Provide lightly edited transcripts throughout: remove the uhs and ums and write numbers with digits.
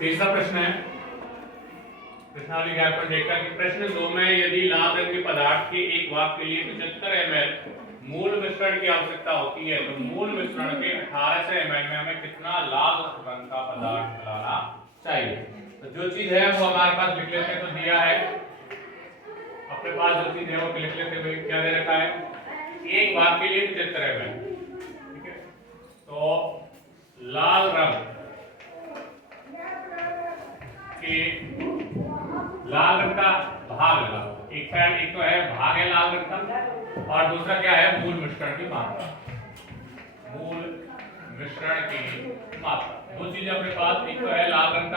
तीसरा प्रश्न है प्रश्नावली के पर देखकर कि प्रश्न 2 में यदि लाल रंग के पदार्थ के एक वाफ के लिए 75 ml मूल मिश्रण की आवश्यकता होती है तो मूल मिश्रण के 1800 ml में हमें कितना लाल रंग का पदार्थ मिलाना चाहिए। तो जो चीज है वो हमारे पास लिख लेते हैं। तो दिया है अपने पास जो चीज है वो लिख लेते हैं। क्या दे रखा है? एक वाफ के लिए 75 ml। ठीक है, तो लाल रंग के लाल रंग का भाग लगा, एक तो है भाग है लाल रंग का और दूसरा क्या है? मूल मिश्रण की मात्रा। मूल मिश्रण की मात्रा दो चीजें अपने पास, एक तो है लाल रंग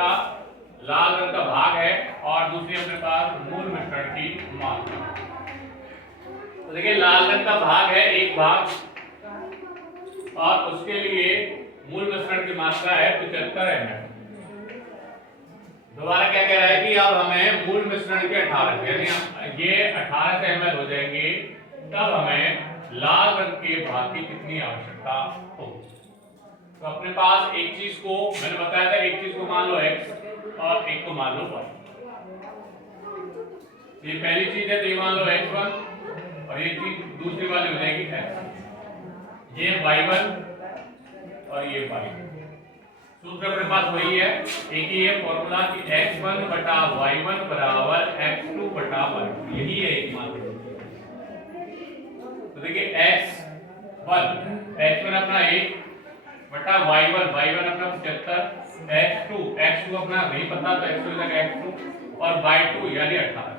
का भाग है और दूसरी अपने पास मूल मिश्रण की मात्रा। तो देखिए लाल रंग का भाग है एक भाग और उसके लिए मूल मिश्रण की मात्रा है 75 ml। दोबारा क्या कह रहा है कि अब हमें मूल मिश्रण के 18 यानी ये 1800 ml हो जाएंगे, तब हमें लाल रंग के भाग की कितनी आवश्यकता होगी। तो अपने पास एक चीज को मैंने बताया था, एक चीज को मान लो x और एक को मान लो y। ये पहली चीज है तो ये मान लो x1 और ये चीज दूसरी वाली हो जाएगी x। ये y1 और ये y। सूत्र अपने पास वही है, एक ही है फॉर्मूला कि x1 बटा y1 बराबर x2 बटा y2। यही है एकमात्र। तो देखिए x1 अपना 1 बटा y1 अपना 75, x2 अपना नहीं पता तो x2 x2 और y2 यानी 18।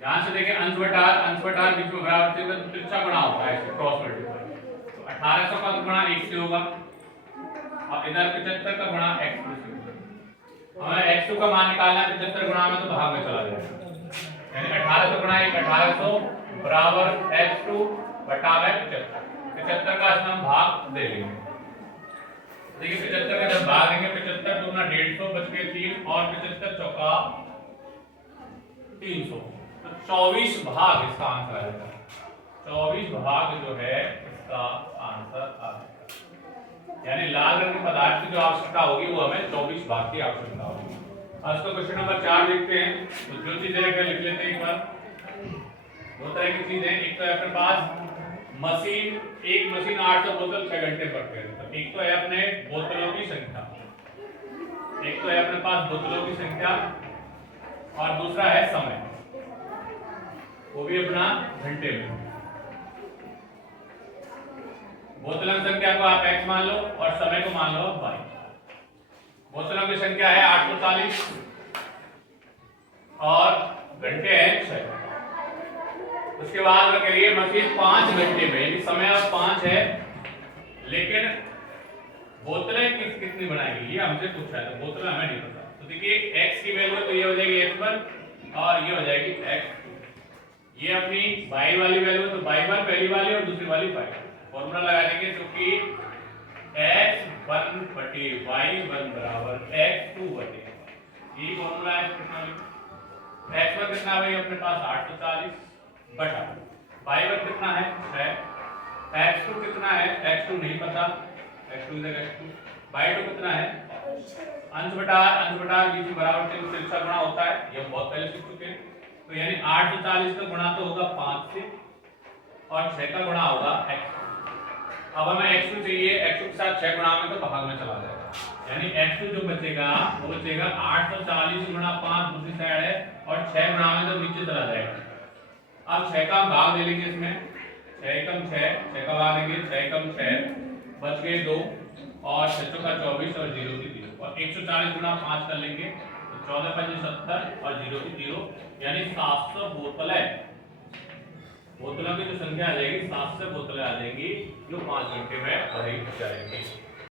यहां से देखिए अंश बटा बीच में बराबर से तो तिरछा गुणा होता है, क्रॉस मल्टीप्लाई। तो 1800 का गुणा 1 से होगा और इधर 75 का गुणा x2 से। हमें x2 का मान निकालना है, 75 गुणा में तो भाग में चला जाएगा, यानी 1800 गुणा 1 1800 बराबर x2 बटा 75 का इसमें हम भाग दे लेंगे। देखिए 75 का जब भाग देंगे 75 दूना 150 बच गए 3 और 75 चौका 300, तो 24 भाग इसका आंसर आएगा। 24 भाग जो है इसका आंसर आएगा, यानी लाल रंग के पदार्थ की जो आवश्यकता होगी वो हमें 24 भाग की आवश्यकता होगी। आज तो क्वेश्चन नंबर 4 देखते हैं। तो जो चीजें लिख लेते हैं एक बार। दो तरह की चीजें, एक तो है अपने पास मशीन, एक मशीन 800 बोतल 6 घंटे भरते हैं। तो एक तो है अपने बोतलों की संख्या, एक तो है अपने पास बोतलों की संख्या और दूसरा है समय, वो भी अपना घंटे में। बोतलों की संख्या को आप x मान लो और समय को मान लो y। बोतलों की संख्या है 840 और घंटे हैं 6। उसके बाद अगर करिए मशीन 5 घंटे में, यानी समय अब 5 है लेकिन बोतलें कितनी बनाएगी ये हमसे पूछा है, तो बोतलें हमें नहीं पता। तो देखिए x की वैल्यू तो ये हो जाएगी x1 और ये हो जाएगी x2। ये अपनी y वाली वैल्यू तो y1 पहली वाली और दूसरी वाली y। फॉर्मूला लगा देंगे क्योंकि x1 बटे y1 बराबर x2 बटे ये फॉर्मूला है। x1 कितना है अपने पास 840 बटा y1 कितना है 6, x2 कितना है x2 नहीं पता, x2 y2 कितना है अंश बटा बीच में बराबर से तिरछा गुणा होता है, ये बहुत पहले सीख चुके हैं। तो यानी 840 का गुणा तो होगा 5 से और 6 का गुणा होगा x। अब हमें x2 चाहिए, x2 के साथ 6 गुणा में तो भाग में चला जाएगा, यानी x2 जो बचेगा वो बचेगा 840 गुणा 5 दूसरी साइड है और 6 गुणा में तो नीचे चला जाएगा। अब 6 का भाग ले लेंगे इसमें, 6 कम 6 का भाग देंगे, 6 कम 6 बच गए 2 और 6 का 24 और 0 की 0 और 140 गुणा 5 कर लेंगे तो 14 5 70 और 0 की 0, यानी 700 बोतलें। बोतलों की जो संख्या आ जाएगी 700 बोतलें आ जाएंगी जो 5 घंटे में भरी जाएंगी।